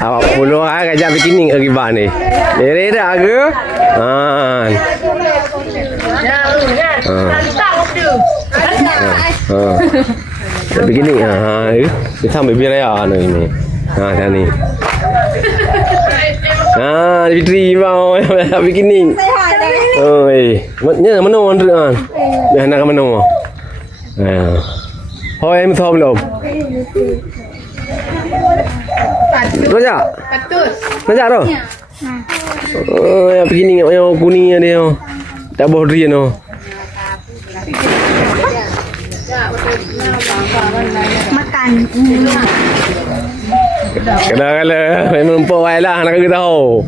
Awak follow kajak bikini ke riba ni. Lere dah ke? Begini dia sampai biraya ni. Dah ni. Fitri mau bikini. Oi, mana orang kan? Dah nak mana? Hoi em tahu belum? Raja? Patut. Raja tu? Oh, yang begini yang kuning dia. Tak body no. Makan. Kala-kala memang empuk lah nak kita tahu.